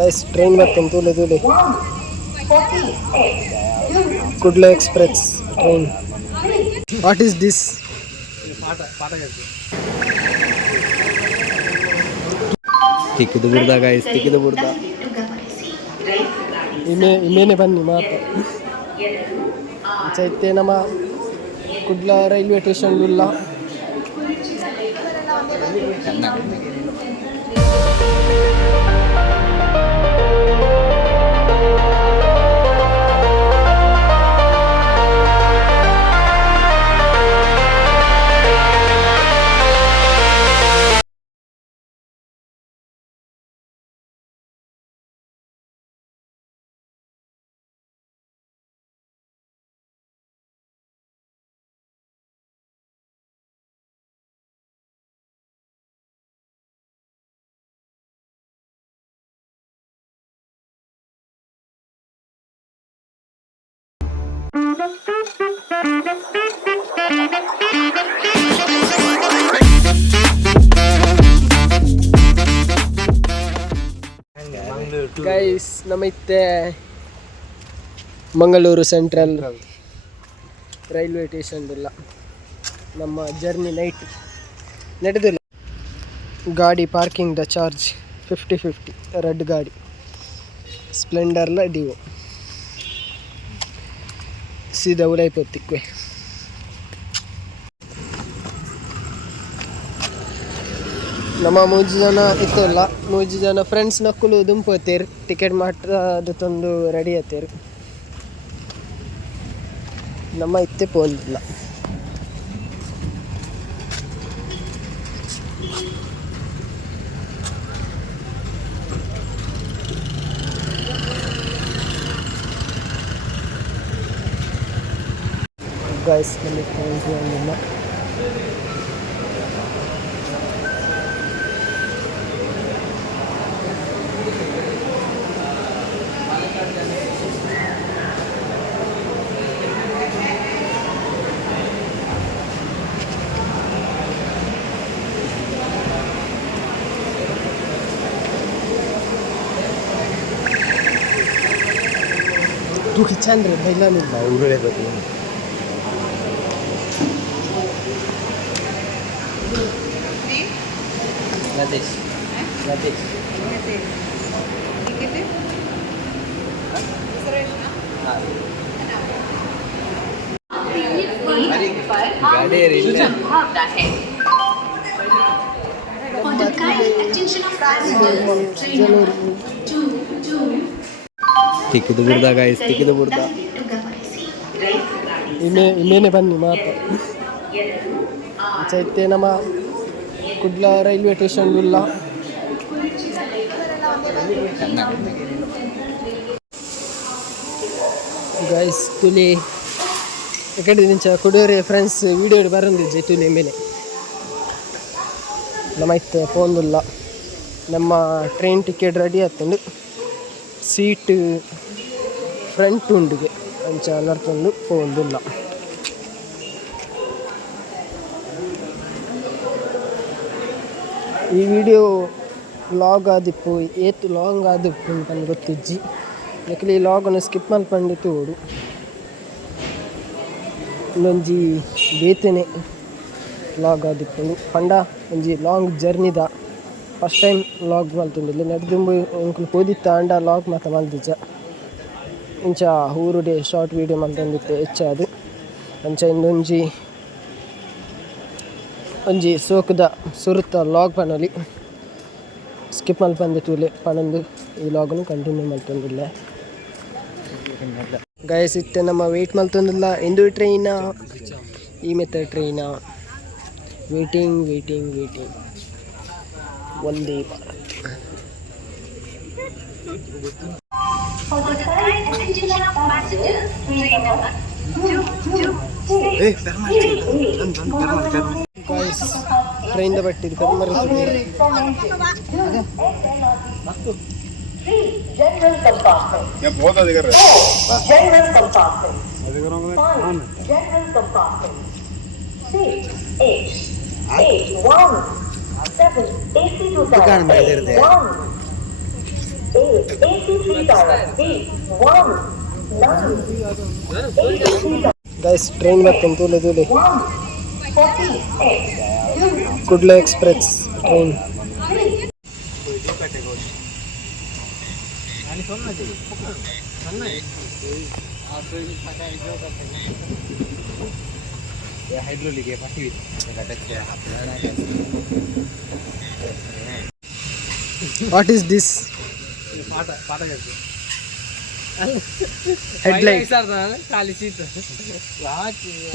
Guys train ಬರ್ತೇನೆ ತೂಲೆ ತೂಲೆ Kudla express train. What is this? ತಿಕ್ಕಿದು ಬಿಡ್ದ ಗೈಸ್, ತಿಕ್ಕಿದು ಬಿಡ್ದ. ಇನ್ನೇನೆ ಬನ್ನಿ ಮಾತು ಚೈತ್ಯ ನಮ್ಮ ಕುಡ್ಲ ರೈಲ್ವೆ ಸ್ಟೇಷನ್ ಇಲ್ಲ. ಗೈಸ್ ನಮೈತೆ ಮಂಗಳೂರು ಸೆಂಟ್ರಲ್ ರೈಲ್ವೆ ಸ್ಟೇಷನ್ ಇಲ್ಲ. ನಮ್ಮ ಜರ್ನಿ ನೈಟ್ ನಡೆದಿಲ್ಲ. ಗಾಡಿ ಪಾರ್ಕಿಂಗ್ ದ ಚಾರ್ಜ್ 50-50 ರೆಡ್ ಗಾಡಿ ಸ್ಪ್ಲೆಂಡರ್ಲ ಡಿವೋ ಸೀದಾ ಉಲೈಪತ್ತಿಕ್ವೆ. ನಮ್ಮ 3 ಜನ ಇತ್ತಲ್ಲ, 3 ಜನ ಫ್ರೆಂಡ್ಸ್ ನಕ್ಕಲು ದುಂಪೋತೀರು. ಟಿಕೆಟ್ ಮಾತ್ರ ತಂದು ರೆಡಿ ಆತೀರು. ನಮ್ಮ ಇತ್ತೆ ಪೋಲಿಲ್ಲ. ಗೈಸ್ ನಮಗೆ तू छान रे पहिला नाही उरले बघ. ತಿಕ್ಕಿದು ಬಿಡ್ದ ಗೈಸ್, ತಿಕ್ಕಿದು ಬಿಡ್ದ. ಇನ್ನೇನೆ ಬನ್ನಿ ಮಾತು ಚೈತ್ಯ ನಮ್ಮ ಕುಡ್ಲ ರೈಲ್ವೆ ಸ್ಟೇಷನ್ ಇಲ್ಲ. ಗೈಸ್ ತುಲಿ ಎಕಡೆ ನಿಂಚ ಕುಡಿಯೋರೆ ಫ್ರೆಂಡ್ಸ್ ವೀಡಿಯೋ ಬರಂದಿದ್ದೆ ತುಲಿ ಮೇಲೆ ನಮ್ಮ ಇತ್ತು ಪೋಂದಿಲ್ಲ. ನಮ್ಮ ಟ್ರೈನ್ ಟಿಕೆಟ್ ರೆಡಿ ಆಯ್ತಂಡು ಸೀಟ್ ಫ್ರಂಟ್ ಉಂಡಿಗೆ ಅಂಚ ನಡ್ಕೊಂಡು ಪೋಂದಿಲ್ಲ. ಈ ವಿಡಿಯೋ ಲಾಗ್ ಆದಿಪ್ಪು ಏತು ಲಾಂಗ್ ಆದಿಪ್ಪು ಅಂತ ಗೊತ್ತಿಜ್ಜಿ ಯಾಕಂದ್ರೆ ಈ ಲಾಗನ್ನು ಸ್ಕಿಪ್ ಮಲ್ಪಂಡಿತ್ತು ಓಡು ಇನ್ನೊಂಜಿ ಬೇತೇನೆ ಲಾಗ್ ಆದಿಪ್ಪುಂಡು ಪಂಡ ಒಂಜಿ ಲಾಂಗ್ ಜರ್ನಿದ ಫಸ್ಟ್ ಟೈಮ್ ಲಾಗ್ ಮಲ್ತುಂಡಿಲ್ಲ. ನಡೆದುಂಬು ಒಂಕುಲು ಪೋದಿತ್ತ ಅಂಡ ಲಾಗ್ ಮಾತ ಮಲ್ದಿಜ್ಜ ಇಂಚ ಊರುಡೆ ಶಾರ್ಟ್ ವೀಡಿಯೋ ಮಲ್ತೊಂದಿತ್ತೆ ಹೆಚ್ಚಾದು ಅಂಚ ಒಂಜಿ ಸೋಕುದ ಸುರುತ್ತ ಲಾಗ್ ಪನೊಲಿ ಸ್ಕಿಪ್ ಮಲ್ಪಂದೆ ತೂಲೆ ಪನೊಂದು ಈ ಲಾಗನ್ನು ಕಂಟಿನ್ಯೂ ಮಲ್ತೊಂದಿಲ್ಲ. ಗೈಸ್ ಇತ್ತೆ ನಮ್ಮ ವೆಯ್ಟ್ ಮಲ್ತೊಂದಿಲ್ಲ. ಎಂದು ಟ್ರೈನ ಈ ಮೆತ್ತ ಟ್ರೈನ ವೇಟಿಂಗ್ ಒಂದೇ ಭಾರತ್. गाइस ट्रेन द बट्टी कमर जनरल कंपार्टमेंट ये बहुत अधिक है general compartment general compartment 6-8-1-7 AC to 1-8 guys train ಬರ್ತೀನಿ ತೂಲೆ ತೂಲೆ Kudla express train. What is this? headlight,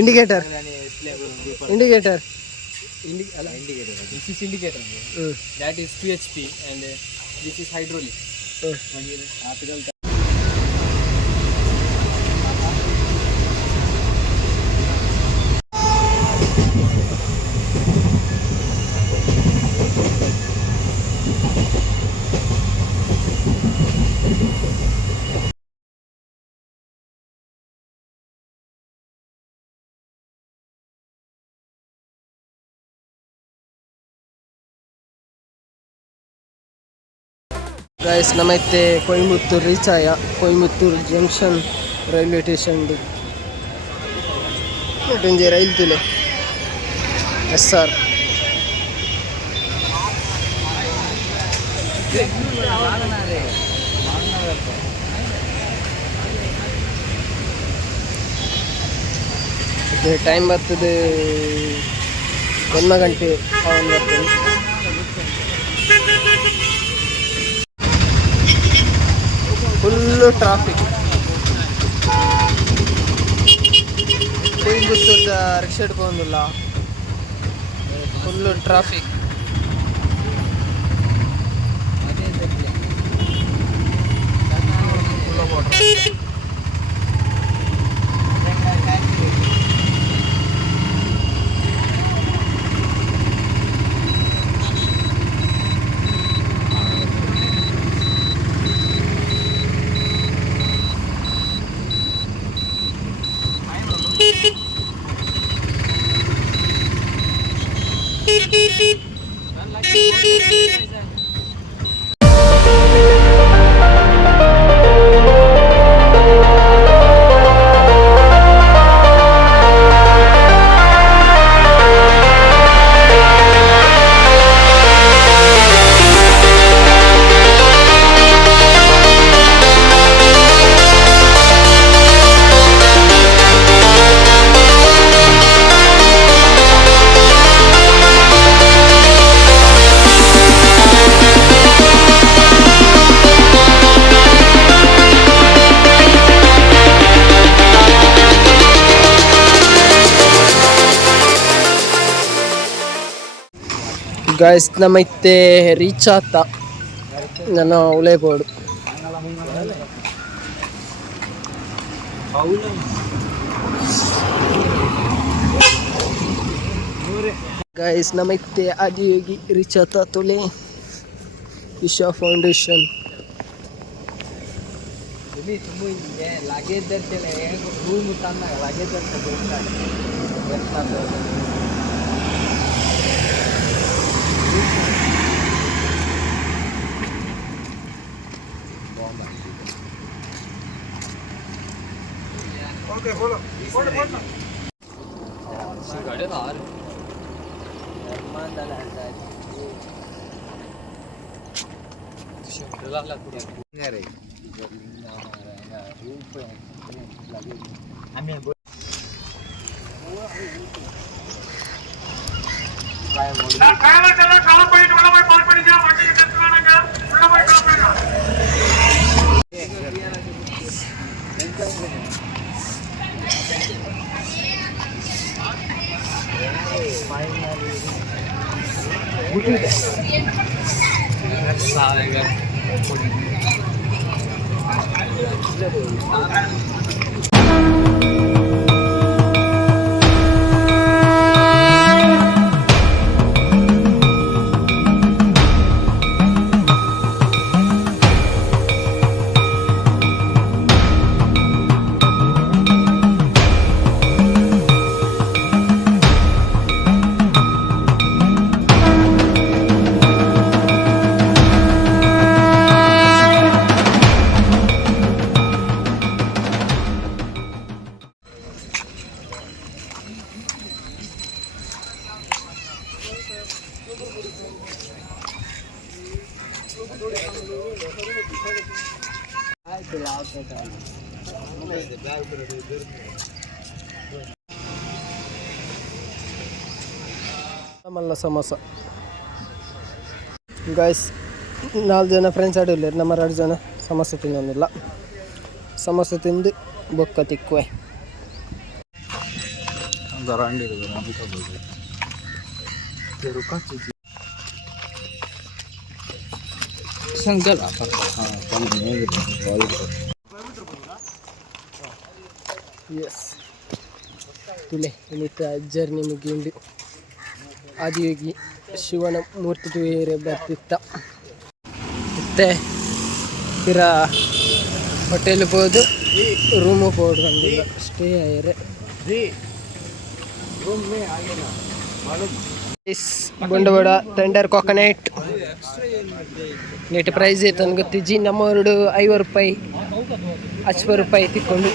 indicator, indicator, this is indicator. That is 2 HP and this is hydraulic. Guys ನಮ್ಮೈತೆ ಕೊಯಂಬತ್ತೂರು ರೀಚ್ ಆಯ. ಕೊಯಂಬತ್ತೂರು ಜಂಕ್ಷನ್ ರೈಲ್ವೆ ಸ್ಟೇಷನ್ ಒಂಜಿ rail ತುಲೆ SR. Time ಬರ್ತದೆ 1 ಗಂಟೆ ಅವನ್ ಬರ್ತದೆ. Full traffic. ಕೊಯಂಬತ್ತೂರ್ದ ರಿಕ್ಷಾ ಹಿಡ್ಕೊಂಡಿಲ್ಲ, ಫುಲ್ಲು ಟ್ರಾಫಿಕ್. ಗೈಸ್ ನಮ್ಮೈತೆ ರೀಚ್ ಆತ ನಾನು ಉಲೇಬೋಡು. ಗೈಸ್ ನಮ್ಮೈತೆ ಆಗಿ ಹೋಗಿ ರೀಚ್ ಆತ ತುಲೆ ಇಶಾ ಫೌಂಡೇಶನ್. Okay, follow. ಮಲ್ಲ ಸಮೋಸ ಗಾಯ್ಸ್ 4 ಜನ ಫ್ರೆಂಡ್ಸ್ ಆಡಿಲ್ಲ ನಮ್ಮ 2 ಜನ ಸಮೋಸ ತಿನ್ನೋದಿಲ್ಲ ಸಮೋಸ ತಿಂದು ಬೊಕ್ಕ ತಿಕ್ಕುವೆ ಎಸ್ ತುಲೆ ಇನ್ನಿತ ಜರ್ನಿ ಮುಗಿಯುಂಡು ಆದಿಯೋಗಿ ಶಿವನ ಮೂರ್ತಿ ಬೇರೆ ಬರ್ತಿತ್ತ ಮತ್ತೆ ಪಿರ ಹೋಟೆಲ್ ಹೋದು ರೂಮು ಹೋಡು ಬಂದಿಲ್ಲ ಸ್ಟೇ ಆಯ್ರೆ ಬೊಂಡವಾಡ ಟೆಂಡರ್ ಕೋಕೋನಟ್ ನೆಟ್ ಪ್ರೈಸ್ ಐತೆ ಅಂತ ಗೊತ್ತಿಜ್ಜಿ ನಮ್ಮವರಡು 50 ರೂಪಾಯಿ 50 ರೂಪಾಯಿ ತಿಕ್ಕೊಂಡು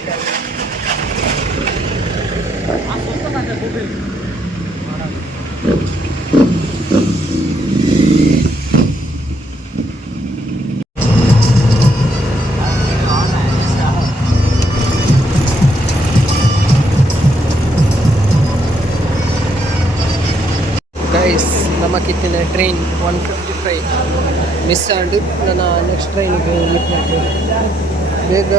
ಗೈಸ್ ನಮ್ಮ ಕಿತ್ತಿನ ಟ್ರೈನ್ 155 ಮಿಸ್ ಆಂಡು ನನ್ನ ನೆಕ್ಸ್ಟ್ ಟ್ರೈನಿಗೆ ಮೀಟ್ ಮಾಡ್ತೇನೆ ಬೇಗ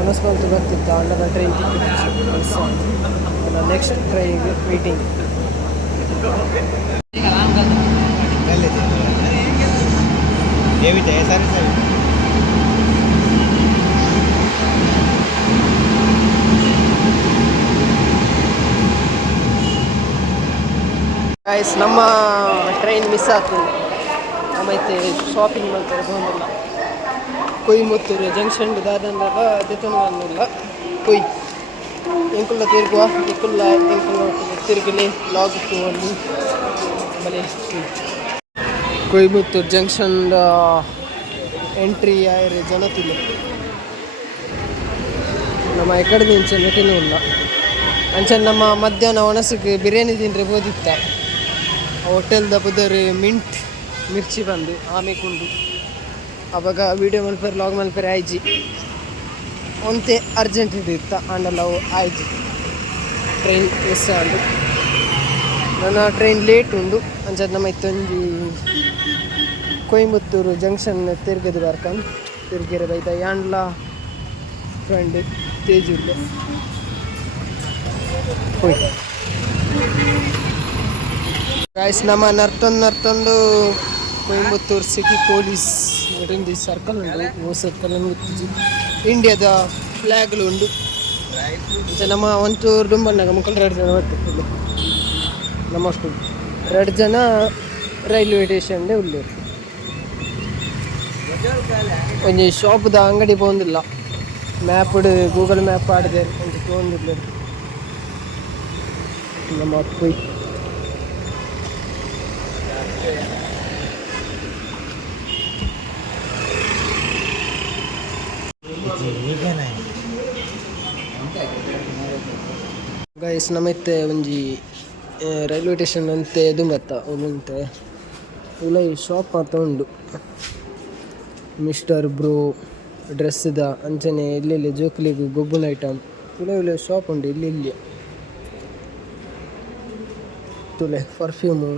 ಒಣಸ್ಕೊಂತ ಬರ್ತಿದ್ದ ನನ್ನ ಟ್ರೈನ್ ಟಿಕೆಟ್ ಮಿಸ್ ಆಂಡು ನನ್ನ ನೆಕ್ಸ್ಟ್ ಟ್ರೈನಿಗೆ ಮೀಟಿಂಗ್ ಗೈಸ್ ನಮ್ಮ ಟ್ರೈನ್ ಮಿಸ್ ಆಗ್ತದೆ ನಮ್ಮೈತೆ ಶಾಪಿಂಗ್ ಮಾಡ್ತಾರೆ ಬಂದಿಲ್ಲ ಕೊಯ್ಮುತ್ತೂರು ಜಂಕ್ಷನ್ ದಾದಂದಾಗ ದೆತನಲ್ಲ ಕೊಯ್ ಎಂಕುಲ್ಲ ತಿರುಗುವ ಎಂಕುಲ್ಲ ತಿರುಗಲಿ ಲಾಗ್ ಅಲ್ಲಿ ಬಲೆ ಕೊಯ್ಮುತ್ತೂರು ಜಂಕ್ಷನ್ ಎಂಟ್ರಿ ಆಯ್ರೆ ಜನತಿಲ್ಲ ನಮ್ಮ ಎಕಡೆ ದಿಂಚೆ ನೆಟ್ಟಿನೂ ಇಲ್ಲ ಅಂಚೆ ನಮ್ಮ ಮಧ್ಯಾಹ್ನ ಒಣಸಿಗೆ ಬಿರಿಯಾನಿ ತಿಂದರೆ ಬೋದಿತ್ತ ಹೋಟೆಲ್ದ ಬುದರ್ ಮಿಂಟ್ ಮಿರ್ಚಿ ಬಂದು ಆಮೇಕುಂಡು ಅವಾಗ ವೀಡಿಯೋ ಮಲ್ಪೇರು ಲಾಗ್ ಮಲ್ಪೇರು ಆಯ್ಜಿ ಒಂತೆ ಅರ್ಜೆಂಟ್ ಇತ್ತ ಆಂಡಲ್ಲ ಅವು ಆಯ್ಜಿ ಟ್ರೈನ್ ಮಿಸ್ ಆಂಡು ನನ್ನ ಟ್ರೈನ್ ಲೇಟ್ ಉಂಡು ಅಂಚದ ನಮ್ಮ ಇತ್ತೊಂಜಿ ಕೊಯಂಬತ್ತೂರು ಜಂಕ್ಷನ್ ತಿರುಗದು ಬರ್ಕೊಂಡು ತಿರುಗಿರ ಬೈದ ಯಾಂಡ್ಲ ಫ್ರೆಂಡ್ ತೇಜುಲ್ಲೆ ಹೋಯ್ ಗಾಯ್ಸ್ ನಮ್ಮ ನರ್ತೊಂದು ಕೊಯಂಬತ್ತೂರು ಸಿಟಿ ಪೊಲೀಸ್ ಒಂದು ಸರ್ಕಲ್ ಉಂಡು ಓ ಸರ್ಕಲ್ ಗೊತ್ತಿದ್ದು ಇಂಡಿಯಾದ ಫ್ಲ್ಯಾಗ್ಲು ಉಂಡು ಮತ್ತು ನಮ್ಮ ಒಂಚೂರು ಡುಂಬಣ್ಣಗ ಮುಕ್ಕಳು 2 ಜನ ಬರ್ತಿರ್ತಿಲ್ಲ ನಮ್ಮಷ್ಟು 2 ಜನ ರೈಲ್ವೆ ಸ್ಟೇಷನ್ಗೆ ಉಳ್ಳೇರು ಒಂಜಿ ಶಾಪ್ದ ಅಂಗಡಿ ಪೋಂದಿಲ್ಲ ಮ್ಯಾಪ್ ಗೂಗಲ್ ಮ್ಯಾಪ್ ಆಡಿದೆ ಒಂದು ತೊಗೊಂಡಿಲ್ಲ ನಮ್ಮ ಅಪ್ಪು ಗೈಸ್ ನಮ್ಮತ್ತೆ ಒಂಜಿ ರೈಲ್ವೆ ಸ್ಟೇಷನ್ ಅಂತೆ ದುಂಬತ್ತ ಒಂದಂತೆ ಇಲ್ಲ ಈ ಶಾಪ್ ಮಾತ್ರ ಉಂಡು ಮಿಸ್ಟರ್ ಬ್ರೋ ಡ್ರೆಸ್ದ ಅಂಚನೆ ಎಲ್ಲೆಲ್ಲಿ ಜೋಕ್ಲಿಗೆ ಗೊಬ್ಬನ ಐಟಮ್ ಇಲ್ಲ ಶಾಪ್ ಉಂಡು ಇಲ್ಲಿ ತುಲೆ ಪರ್ಫ್ಯೂಮು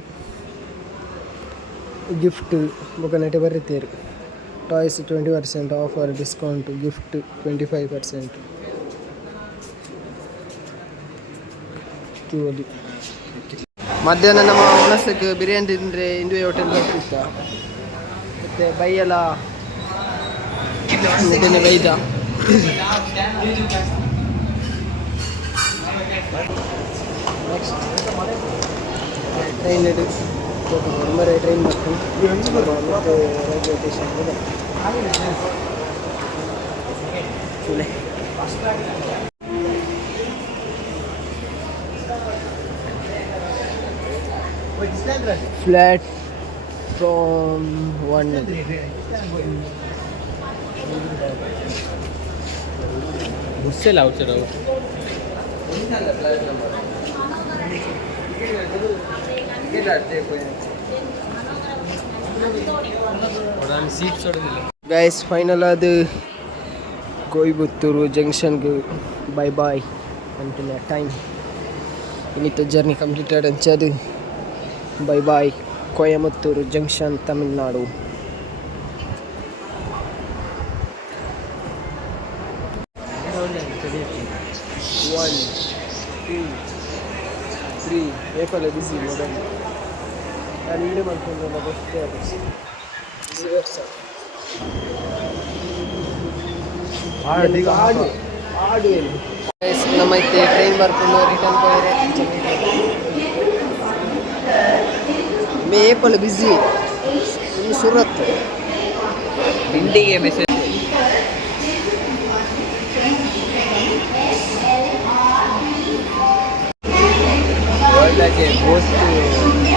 ಗಿಫ್ಟ್ ಬೊಕನಟೆ ಬರೀತೀರು ಟಾಯ್ಸ್ 20% ಆಫರ್ ಡಿಸ್ಕೌಂಟ್ ಗಿಫ್ಟ್ 25% ತೂಲಿ ಮಧ್ಯಾಹ್ನ ನಮ್ಮ ಮನಸ್ಸಿಗೆ ಬಿರಿಯಾನಿ ತಿಂದರೆ ಇಂದುವೆ ಹೋಟೆಲ್ ಬರ್ತಿತ್ತ ಮತ್ತು ಬೈಯೆಲ್ಲ ಬೈದ ನೆಕ್ಸ್ಟ್ ಟ್ರೈನ್ ಮರೆ ಟ್ರೈನ್ ಬರ್ತೀನಿ ಮತ್ತು ರೈಲ್ವೆ ಸ್ಟೇಷನ್ ಫ್ಲ್ಯಾಟ್ ಫ್ರಾಮ್ 1 मुझसे लाउड चलाओ ಗೈಸ್ ಫೈನಲ್ ಅದು ಕೊಯಮತ್ತೂರು ಜಂಕ್ಷನ್ಗೆ bye bye until that time. We need the journey completed and chadu. Bye bye. Coimbatore Junction, Tamil Nadu. One, two, three. People are busy. I need a month to go upstairs. ನಮ್ಮೈತೆ train ಬರ್ಕೊಂಡು return ಹೋದರೆ ಮೇಪಲ್ ಬಿಸಿ ಸೂರತ್ ಇಂಡಿಗೆ message world most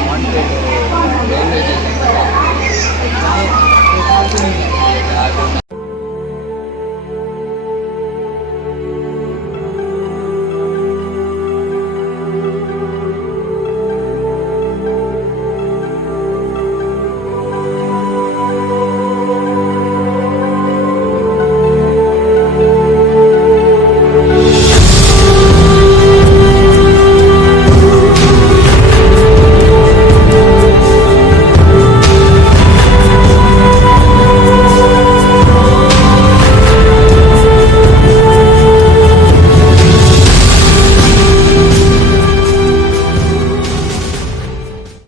wanted